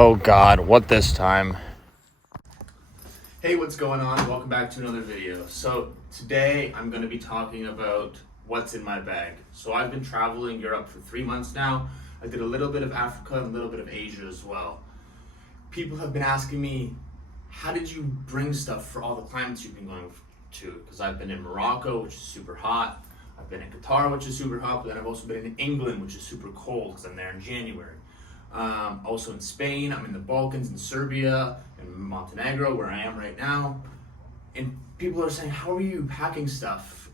Oh God, what this time? Hey, what's going on? Welcome back to another video. So today I'm going to be talking about what's in my bag. So I've been traveling Europe for 3 months now. I did a little bit of Africa and a little bit of Asia as well. People have been asking me, how did you bring stuff for all the climates you've been going to? Because I've been in Morocco, which is super hot. I've been in Qatar, which is super hot, but then I've also been in England, which is super cold because I'm there in January. Also in Spain, I'm in the Balkans, in Serbia, in Montenegro, where I am right now. And people are saying, how are you packing stuff,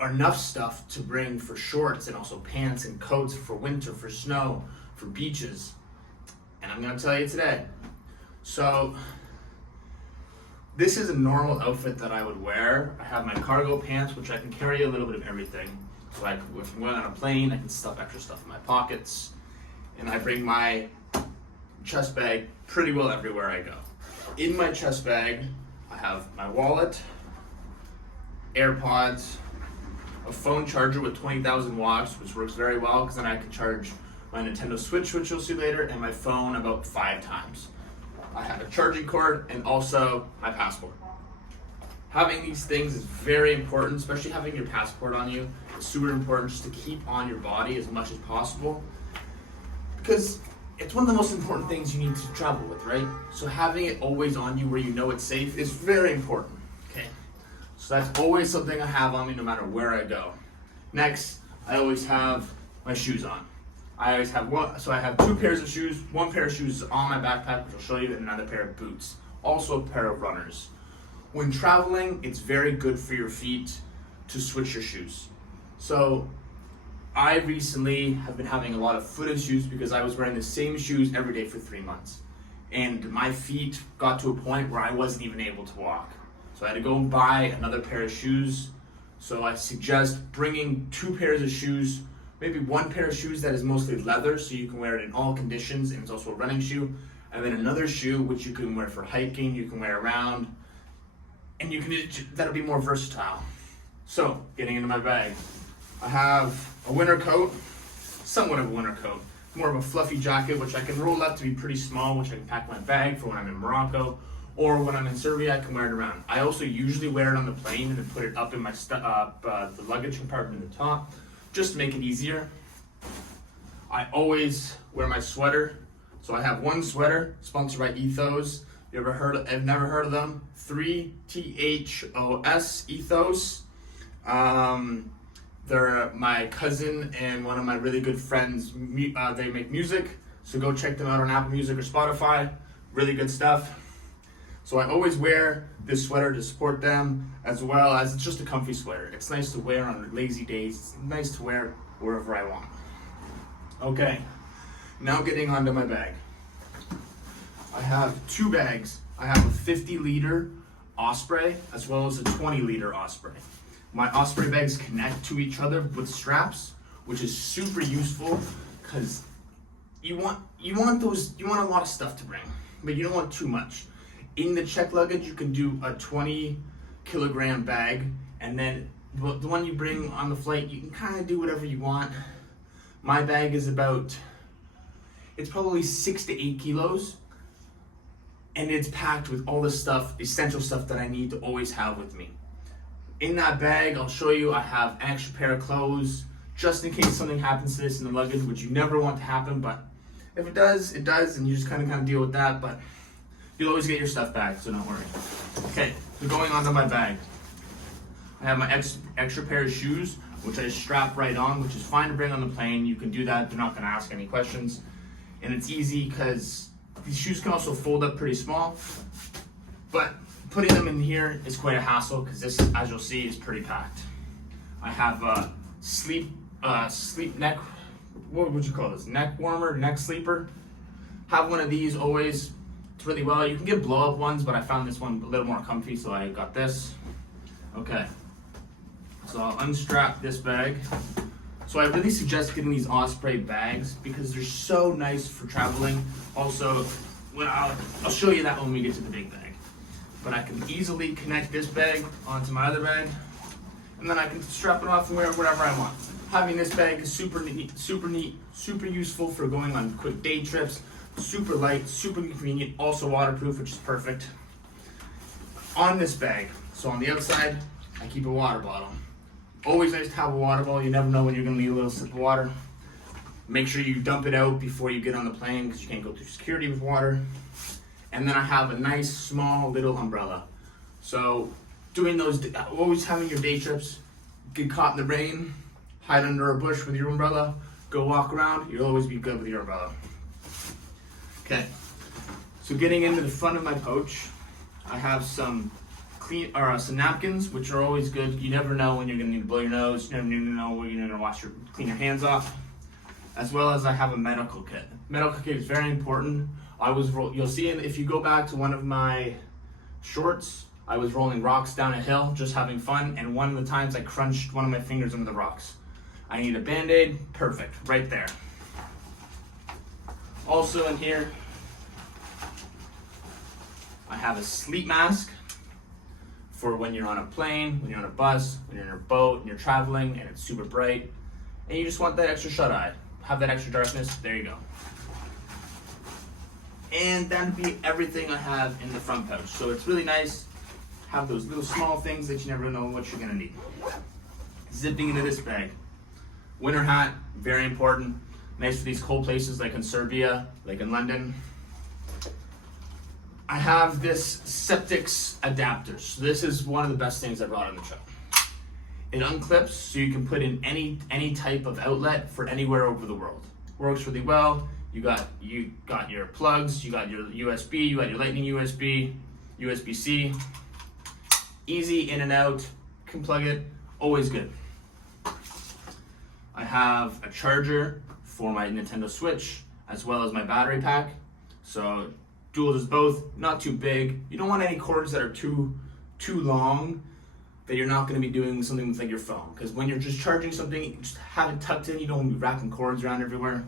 or enough stuff to bring for shorts and also pants and coats for winter, for snow, for beaches? And I'm gonna tell you today. So, this is a normal outfit that I would wear. I have my cargo pants, which I can carry a little bit of everything. So if I'm going on a plane, I can stuff extra stuff in my pockets. And I bring my chest bag pretty well everywhere I go. In my chest bag, I have my wallet, AirPods, a phone charger with 20,000 watts, which works very well because then I can charge my Nintendo Switch, which you'll see later, and my phone about 5 times. I have a charging cord and also my passport. Having these things is very important, especially having your passport on you. It's super important just to keep on your body as much as possible, because it's one of the most important things you need to travel with, right? So having it always on you where you know it's safe is very important, okay? So that's always something I have on me no matter where I go. Next, I always have my shoes on. I always have one, so I have 2 pairs of shoes. 1 pair of shoes is on my backpack, which I'll show you, and another pair of boots. Also a pair of runners. When traveling, it's very good for your feet to switch your shoes. So I recently have been having a lot of foot issues because I was wearing the same shoes every day for 3 months. And my feet got to a point where I wasn't even able to walk. So I had to go and buy another pair of shoes. So I suggest bringing 2 pairs of shoes, maybe 1 pair of shoes that is mostly leather so you can wear it in all conditions, and it's also a running shoe. And then another shoe which you can wear for hiking, you can wear around, and that'll be more versatile. So, getting into my bag. I have a winter coat, somewhat of a winter coat, more of a fluffy jacket, which I can roll up to be pretty small, which I can pack in my bag for when I'm in Morocco, or when I'm in Serbia, I can wear it around. I also usually wear it on the plane and then put it up in my the luggage compartment in the top, just to make it easier. I always wear my sweater. So I have 1 sweater, sponsored by Ethos. I've never heard of them. 3THOS, Ethos. They're my cousin and one of my really good friends. They make music, so go check them out on Apple Music or Spotify. Really good stuff. So I always wear this sweater to support them, as well as it's just a comfy sweater. It's nice to wear on lazy days. It's nice to wear wherever I want. Okay, now getting onto my bag. I have 2 bags. I have a 50-liter Osprey as well as a 20-liter Osprey. My Osprey bags connect to each other with straps, which is super useful because you want a lot of stuff to bring, but you don't want too much. In the check luggage, you can do a 20-kilogram bag, and then the one you bring on the flight, you can kind of do whatever you want. My bag is it's probably 6 to 8 kilos, and it's packed with all the stuff, essential stuff that I need to always have with me. In that bag, I'll show you, I have an extra pair of clothes, just in case something happens to this in the luggage, which you never want to happen, but if it does, it does, and you just kind of deal with that, but you'll always get your stuff back, so don't worry. Okay, so going on to my bag. I have my extra pair of shoes, which I strap right on, which is fine to bring on the plane. You can do that, they're not gonna ask any questions. And it's easy because these shoes can also fold up pretty small, but putting them in here is quite a hassle because this, as you'll see, is pretty packed. I have a sleep neck, what would you call this? Neck warmer, neck sleeper. Have one of these always. It's really well. You can get blow up ones, but I found this one a little more comfy, so I got this. Okay. So I'll unstrap this bag. So I really suggest getting these Osprey bags because they're so nice for traveling. Also, I'll show you that when we get to the big bag. But I can easily connect this bag onto my other bag, and then I can strap it off and wear it wherever I want. Having this bag is super neat, super useful for going on quick day trips, Super light, super convenient, also waterproof, which is perfect. On this bag, so on the outside, I keep a water bottle. Always nice to have a water bottle. You never know when you're gonna need a little sip of water. Make sure you dump it out before you get on the plane because you can't go through security with water. And then I have a nice small little umbrella. So doing those, always having your day trips, get caught in the rain, hide under a bush with your umbrella, go walk around, you'll always be good with your umbrella. Okay, so getting into the front of my pouch, I have some some napkins, which are always good. You never know when you're gonna need to blow your nose, you never need to know when you're gonna clean your hands off. As well as I have a medical kit. Medical kit is very important. You'll see if you go back to one of my shorts, I was rolling rocks down a hill, just having fun, and one of the times I crunched one of my fingers under the rocks. I need a Band-Aid, perfect, right there. Also in here, I have a sleep mask for when you're on a plane, when you're on a bus, when you're in a boat, and you're traveling, and it's super bright, and you just want that extra shut-eye. Have that extra darkness, there you go. And that'd be everything I have in the front pouch. So it's really nice, have those little small things that you never know what you're gonna need. Zipping into this bag. Winter hat, very important. Nice for these cold places like in Serbia, like in London. I have this Septix adapter. So this is one of the best things I brought on the trip. It unclips so you can put in any type of outlet for anywhere over the world. Works really well. You got your plugs, you got your USB, you got your Lightning USB, USB-C. Easy in and out, can plug it, always good. I have a charger for my Nintendo Switch as well as my battery pack. So dual does both, not too big. You don't want any cords that are too long that you're not going to be doing something with like your phone. Because when you're just charging something, just have it tucked in. You don't want to be wrapping cords around everywhere.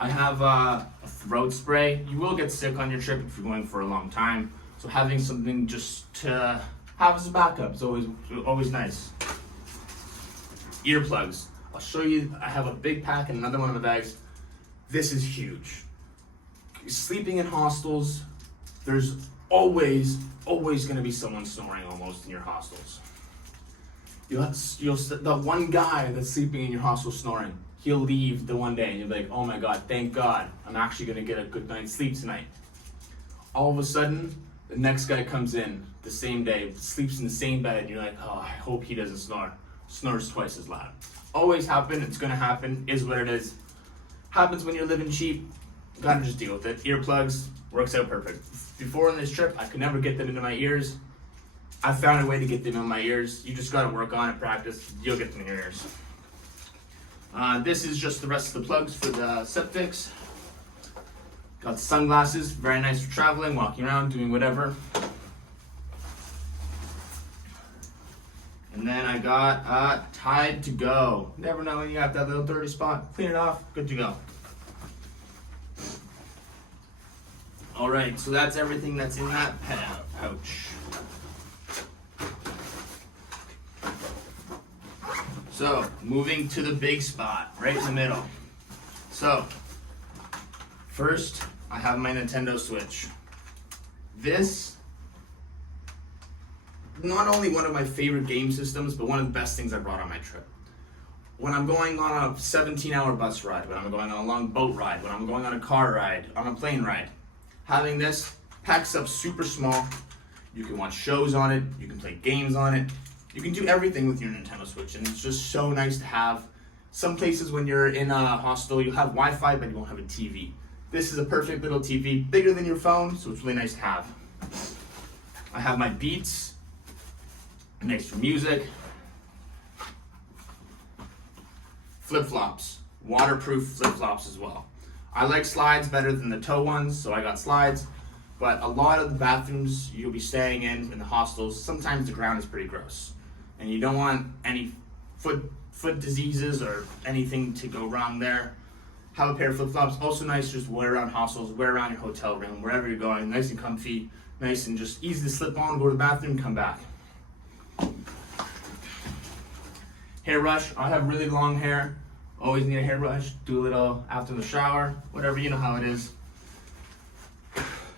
I have a throat spray. You will get sick on your trip if you're going for a long time. So having something just to have as a backup is always nice. Earplugs. I'll show you. I have a big pack in another one of my bags. This is huge. Sleeping in hostels, there's always going to be someone snoring almost in your hostels. The one guy that's sleeping in your hostel snoring, he'll leave the one day and you'll be like, oh my God, thank God, I'm actually gonna get a good night's sleep tonight. All of a sudden, the next guy comes in the same day, sleeps in the same bed, and you're like, oh, I hope he doesn't snore. Snores twice as loud. Always happen, it's gonna happen, is what it is. Happens when you're living cheap, gotta just deal with it. Earplugs, works out perfect. Before on this trip, I could never get them into my ears. I found a way to get them in my ears. You just gotta work on it, practice, you'll get them in your ears. This is just the rest of the plugs for the Septix. Got sunglasses, very nice for traveling, walking around, doing whatever. And then I got Tide to Go. Never know when you got that little dirty spot. Clean it off, good to go. All right, so that's everything that's in that pouch. So, moving to the big spot, right in the middle. So, first, I have my Nintendo Switch. This, not only one of my favorite game systems, but one of the best things I brought on my trip. When I'm going on a 17-hour bus ride, when I'm going on a long boat ride, when I'm going on a car ride, on a plane ride, having this packs up super small. You can watch shows on it, you can play games on it, you can do everything with your Nintendo Switch, and it's just so nice to have. Some places when you're in a hostel, you'll have Wi-Fi, but you won't have a TV. This is a perfect little TV, bigger than your phone, so it's really nice to have. I have my Beats, nice for music. Flip-flops, waterproof flip-flops as well. I like slides better than the toe ones, so I got slides. But a lot of the bathrooms you'll be staying in the hostels, sometimes the ground is pretty gross. And you don't want any foot diseases or anything to go wrong there. Have a pair of flip-flops. Also nice just wear around hostels, wear around your hotel room, wherever you're going. Nice and comfy, nice and just easy to slip on, go to the bathroom, come back. Hair brush. I have really long hair. Always need a hairbrush, do a little after the shower, whatever, you know how it is.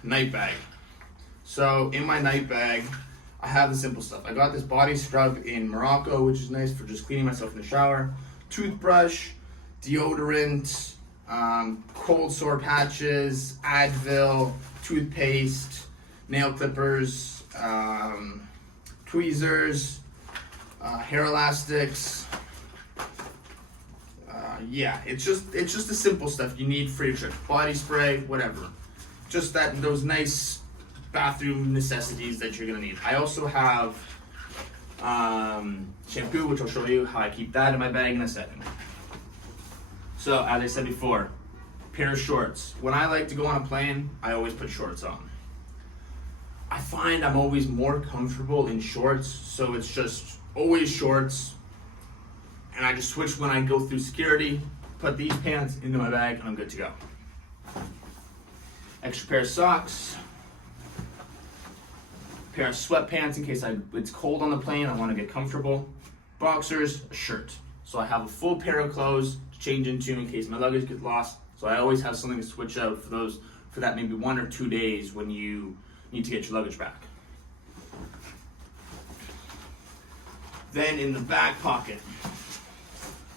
Night bag. So in my night bag, I have the simple stuff. I got this body scrub in Morocco, which is nice for just cleaning myself in the shower. Toothbrush, deodorant, cold sore patches, Advil, toothpaste, nail clippers, tweezers, hair elastics. Yeah, it's just the simple stuff you need for your trip. Body spray, whatever. Just those nice bathroom necessities that you're gonna need. I also have shampoo, which I'll show you how I keep that in my bag in a second. So as I said before, pair of shorts. When I like to go on a plane, I always put shorts on. I find I'm always more comfortable in shorts, so it's just always shorts. And I just switch when I go through security, put these pants into my bag, and I'm good to go. Extra pair of socks, pair of sweatpants in case it's cold on the plane, I want to get comfortable, boxers, a shirt. So I have a full pair of clothes to change into in case my luggage gets lost. So I always have something to switch out for that maybe 1 or 2 days when you need to get your luggage back. Then in the back pocket,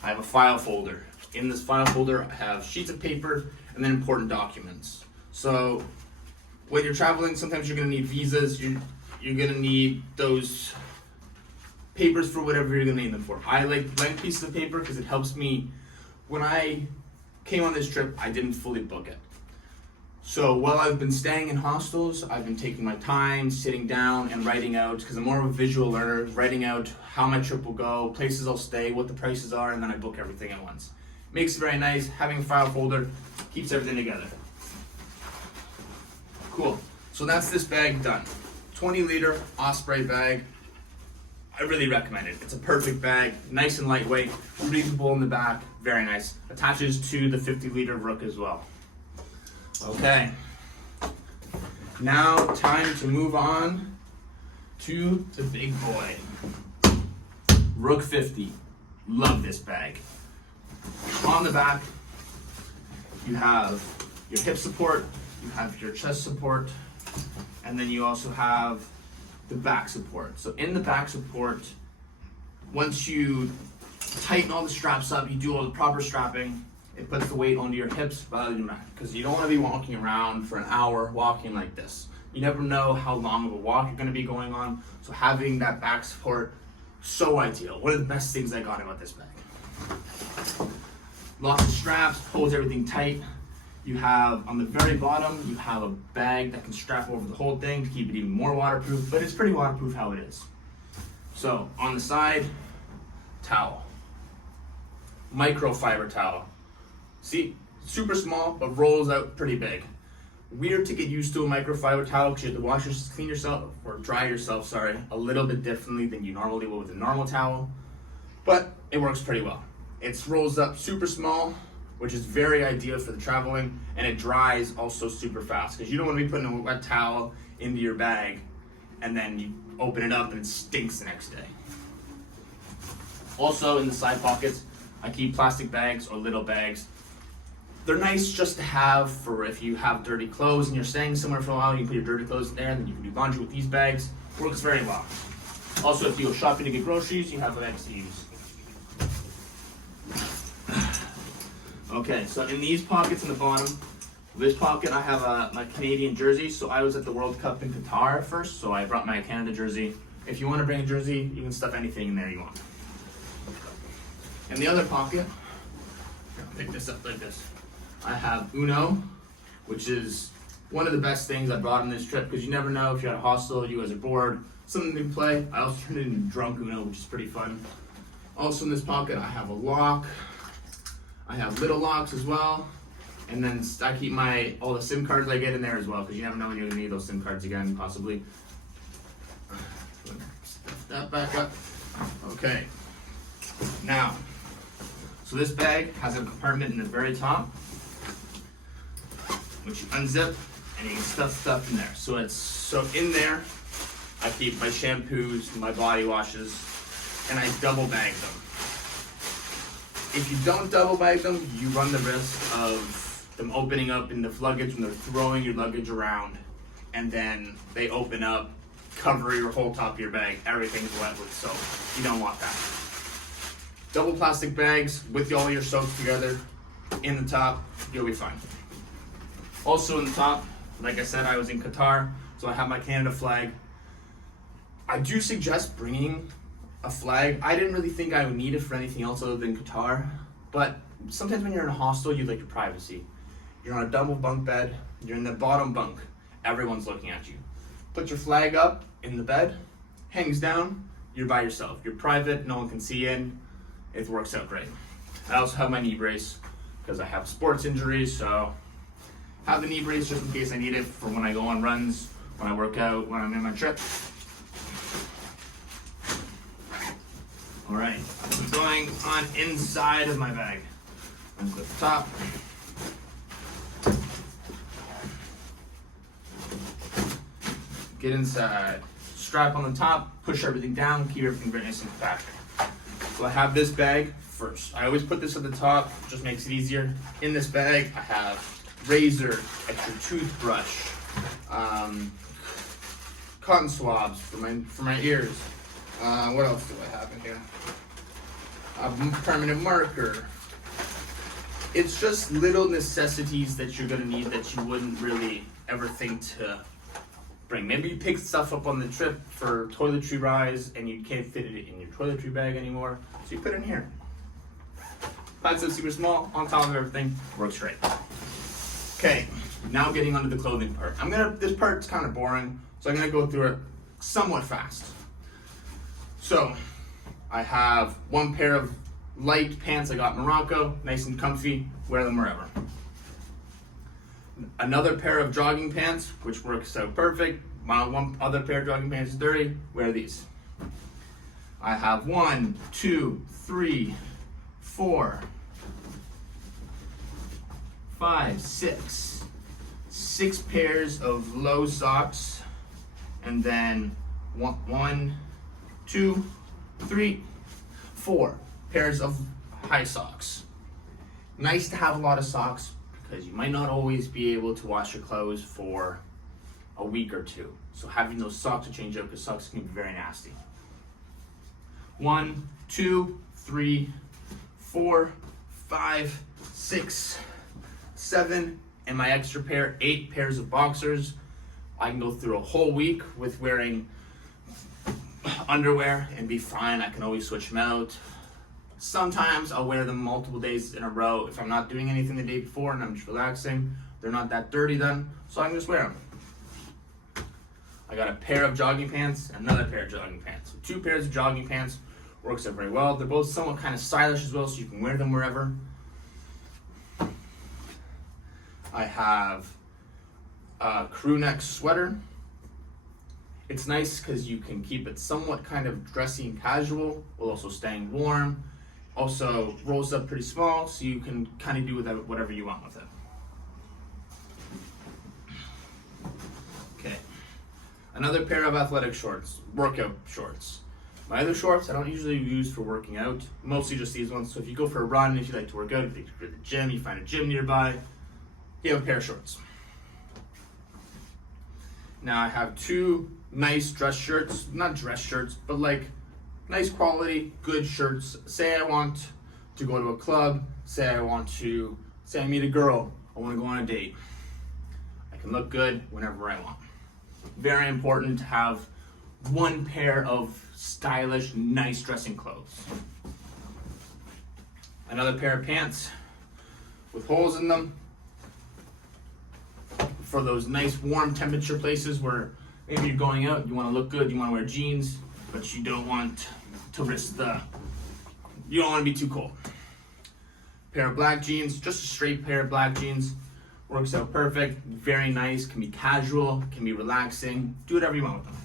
I have a file folder. In this file folder, I have sheets of paper and then important documents. So when you're traveling, sometimes you're gonna need visas, you're gonna need those papers for whatever you're gonna need them for. I like blank pieces of paper because it helps me. When I came on this trip, I didn't fully book it. So while I've been staying in hostels, I've been taking my time, sitting down and writing out, because I'm more of a visual learner, writing out how my trip will go, places I'll stay, what the prices are, and then I book everything at once. Makes it very nice. Having a file folder keeps everything together. Cool. So that's this bag done. 20-liter Osprey bag. I really recommend it. It's a perfect bag, nice and lightweight, breathable in the back, very nice. Attaches to the 50-liter Rook as well. Okay. Now time to move on to the big boy. Rook 50. Love this bag. On the back, you have your hip support, you have your chest support, and then you also have the back support. So in the back support, once you tighten all the straps up, you do all the proper strapping, it puts the weight onto your hips rather than your back, because you don't want to be walking around for an hour walking like this. You never know how long of a walk you're going to be going on, so having that back support, so ideal. One of the best things I got about this bag. Lots of straps, holds everything tight. You have, on the very bottom, you have a bag that can strap over the whole thing to keep it even more waterproof, but it's pretty waterproof how it is. So, on the side, towel. Microfiber towel. See, super small, but rolls out pretty big. Weird to get used to a microfiber towel because you have to clean yourself, or dry yourself, sorry, a little bit differently than you normally will with a normal towel, but it works pretty well. It rolls up super small, which is very ideal for the traveling, and it dries also super fast because you don't want to be putting a wet towel into your bag and then you open it up and it stinks the next day. Also in the side pockets, I keep plastic bags or little bags. They're nice just to have for if you have dirty clothes and you're staying somewhere for a while, you can put your dirty clothes in there and then you can do laundry with these bags. Works very well. Also, if you go shopping to get groceries, you have bags to use. Okay, so in these pockets in the bottom, this pocket I have my Canadian jersey. So I was at the World Cup in Qatar first, so I brought my Canada jersey. If you want to bring a jersey, you can stuff anything in there you want. In the other pocket, I'll pick this up like this. I have Uno, which is one of the best things I brought on this trip because you never know if you're at a hostel, you guys are bored, something to play. I also turned it into drunk Uno, which is pretty fun. Also in this pocket, I have a lock. I have little locks as well, and then I keep all the SIM cards I get in there as well, because you never know when you're going to need those SIM cards again, possibly. Stuff that back up. Okay. Now, so this bag has a compartment in the very top, which you unzip, and you can stuff stuff in there. So in there, I keep my shampoos, my body washes, and I double bag them. If you don't double bag them, you run the risk of them opening up in the luggage when they're throwing your luggage around, and then they open up, cover your whole top of your bag. Everything's wet with soap. You don't want that. Double plastic bags with all your soaps together in the top, you'll be fine. Also in the top, like I said, I was in Qatar, so I have my Canada flag. I do suggest bringing a flag. I didn't really think I would need it for anything else other than Qatar, but sometimes when you're in a hostel, you like your privacy. You're on a double bunk bed, you're in the bottom bunk, everyone's looking at you. Put your flag up in the bed, hangs down, you're by yourself. You're private, no one can see in. It works out great. I also have my knee brace because I have sports injuries, so have the knee brace just in case I need it for when I go on runs, when I work out, when I'm in my trip. All right, I'm going on inside of my bag. Unclip the top. Get inside. Strap on the top, push everything down, keep everything very nice and compact. So I have this bag first. I always put this at the top, just makes it easier. In this bag, I have razor, extra toothbrush, cotton swabs for my ears. What else do I have in here? A permanent marker. It's just little necessities that you're gonna need that you wouldn't really ever think to bring. Maybe you pick stuff up on the trip for toiletry rise and you can't fit it in your toiletry bag anymore, so you put it in here. Pads are super small, on top of everything, works great. Okay, now getting onto the clothing part. This part's kind of boring, so I'm gonna go through it somewhat fast. So, I have one pair of light pants I got in Morocco, nice and comfy, wear them wherever. Another pair of jogging pants, which works out perfect. My one other pair of jogging pants is dirty, wear these. I have 1, 2, 3, 4, 5, 6 pairs of low socks, and then 1, 2, 3, 4 pairs of high socks. Nice to have a lot of socks because you might not always be able to wash your clothes for a week or two. So having those socks to change up, because socks can be very nasty. 1, 2, 3, 4, 5, 6, 7, and my extra pair, 8 pairs of boxers. I can go through a whole week with wearing underwear and be fine. I can always switch them out. Sometimes I'll wear them multiple days in a row if I'm not doing anything the day before and I'm just relaxing. They're not that dirty then, so I can just wear them. I got a pair of jogging pants, another pair of jogging pants. So 2 pairs of jogging pants works out very well. They're both somewhat kind of stylish as well, so you can wear them wherever. I have a crew neck sweater. It's nice because you can keep it somewhat kind of dressy and casual while also staying warm. Also rolls up pretty small, so you can kind of do with it whatever you want with it. Okay, another pair of athletic shorts, workout shorts. My other shorts I don't usually use for working out, mostly just these ones. So if you go for a run, if you like to work out, if you go to the gym, you find a gym nearby, you have a pair of shorts. Now I have 2 nice dress shirts, not dress shirts, but like nice quality, good shirts. Say I want to go to a club, say I meet a girl, I want to go on a date. I can look good whenever I want. Very important to have one pair of stylish, nice dressing clothes. Another pair of pants with holes in them for those nice warm temperature places where maybe you're going out, you want to look good, you want to wear jeans, but you don't want to risk you don't want to be too cold. Pair of black jeans, just a straight pair of black jeans, works out perfect, very nice, can be casual, can be relaxing, do whatever you want with them.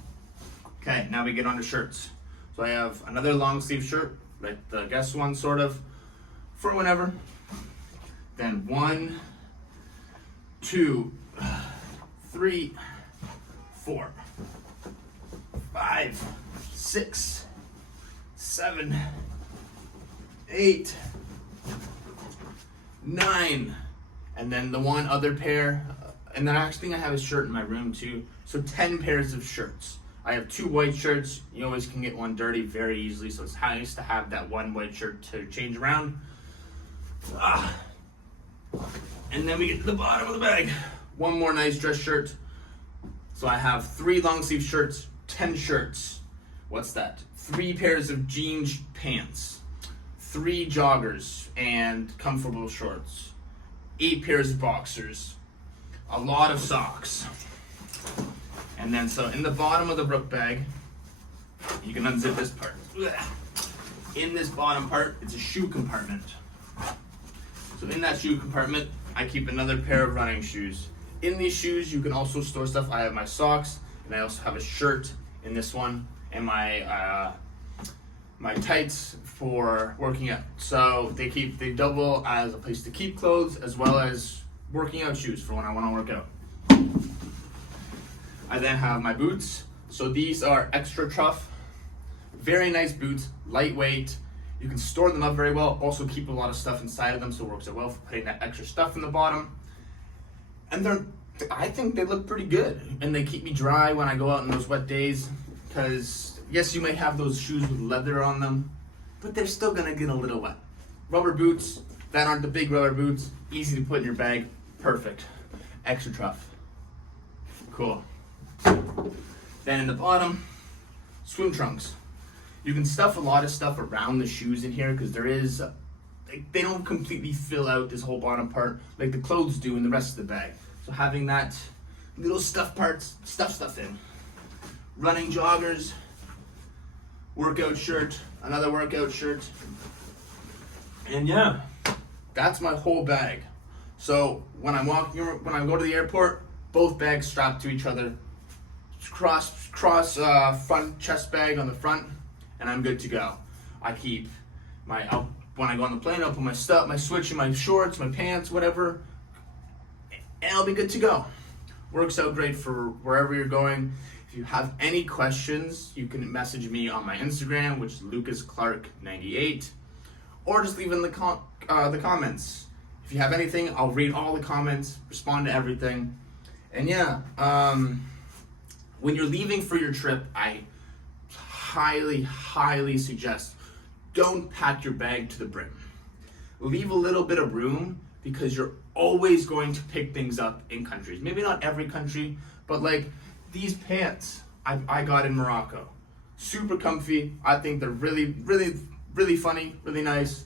Okay, now we get on to shirts. So I have another long sleeve shirt, like the Guess one sort of, for whenever. Then 1, 2, 3, 4, 5, 6, 7, 8, 9. And then the one other pair, and then I actually think I have a shirt in my room too. So 10 pairs of shirts. I have 2 white shirts. You always can get one dirty very easily, so it's nice to have that one white shirt to change around. And then we get to the bottom of the bag. One more nice dress shirt. So I have 3 long sleeve shirts, 10 shirts. What's that? 3 pairs of jeans pants, 3 joggers and comfortable shorts, 8 pairs of boxers, a lot of socks. And then so in the bottom of the book bag, you can unzip this part. In this bottom part, it's a shoe compartment. So in that shoe compartment, I keep another pair of running shoes. In these shoes, you can also store stuff. I have my socks, and I also have a shirt in this one, and my my tights for working out. So they double as a place to keep clothes as well as working out shoes for when I want to work out. I then have my boots. So these are extra tough, very nice boots, lightweight. You can store them up very well. Also keep a lot of stuff inside of them, so it works out well for putting that extra stuff in the bottom. And I think they look pretty good, and they keep me dry when I go out on those wet days. Because yes, you might have those shoes with leather on them, but they're still gonna get a little wet. Rubber boots that aren't the big rubber boots, easy to put in your bag, perfect. Extra tough, cool. Then in the bottom, swim trunks. You can stuff a lot of stuff around the shoes in here because they don't completely fill out this whole bottom part like the clothes do in the rest of the bag. So having that little stuff parts, stuff in. Running joggers, workout shirt, another workout shirt. And yeah, that's my whole bag. So when I go to the airport, both bags strapped to each other. Cross front chest bag on the front, and I'm good to go. I keep when I go on the plane, I'll put my stuff, my switch in my shorts, my pants, whatever, and I'll be good to go. Works out great for wherever you're going. If you have any questions, you can message me on my Instagram, which is Lucasclarke98, or just leave in the comments. If you have anything, I'll read all the comments, respond to everything. And yeah, when you're leaving for your trip, I highly suggest don't pack your bag to the brim. Leave a little bit of room because you're always going to pick things up in countries. Maybe not every country, but like these pants I got in Morocco. Super comfy. I think they're really funny, really nice.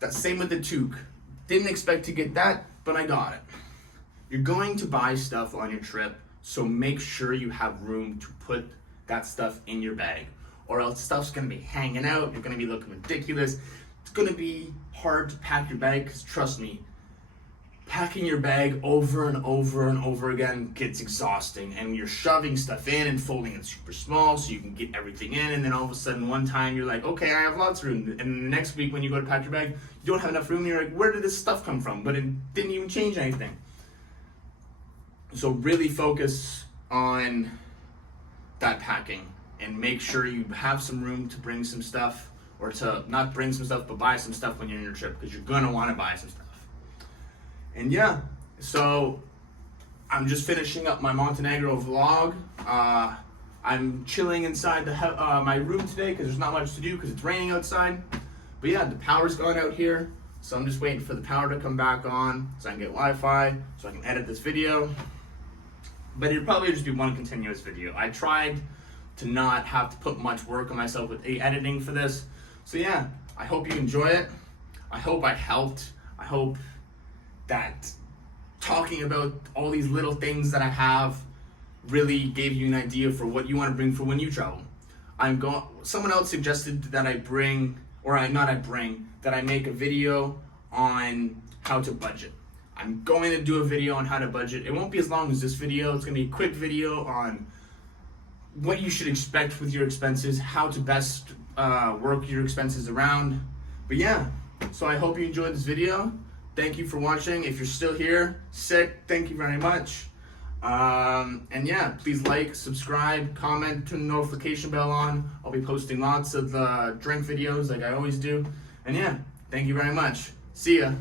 That same with the toque. Didn't expect to get that, but I got it. You're going to buy stuff on your trip, so make sure you have room to put that stuff in your bag, or else stuff's gonna be hanging out. You're gonna be looking ridiculous. It's gonna be hard to pack your bag, because trust me, packing your bag over and over again gets exhausting, and you're shoving stuff in and folding it super small so you can get everything in, and then all of a sudden one time you're like, okay, I have lots of room, and the next week when you go to pack your bag, you don't have enough room, and you're like, where did this stuff come from? But it didn't even change anything. So really focus on that packing and make sure you have some room to bring some stuff, or to not bring some stuff, but buy some stuff when you're on your trip, because you're gonna want to buy some stuff. And yeah, so I'm just finishing up my Montenegro vlog. I'm chilling inside my room today because there's not much to do because it's raining outside. But yeah, the power's gone out here, so I'm just waiting for the power to come back on so I can get Wi-Fi so I can edit this video. But it'll probably just be one continuous video. I tried to not have to put much work on myself with editing for this. So yeah, I hope you enjoy it. I hope I helped. I hope that talking about all these little things that I have really gave you an idea for what you want to bring for when you travel. Someone else suggested that I make a video on how to budget. I'm going to do a video on how to budget. It won't be as long as this video. It's going to be a quick video on what you should expect with your expenses, how to best work your expenses around. But yeah, so I hope you enjoyed this video. Thank you for watching. If you're still here, thank you very much. And yeah, please like, subscribe, comment, turn the notification bell on. I'll be posting lots of drink videos like I always do. And yeah, thank you very much. See ya.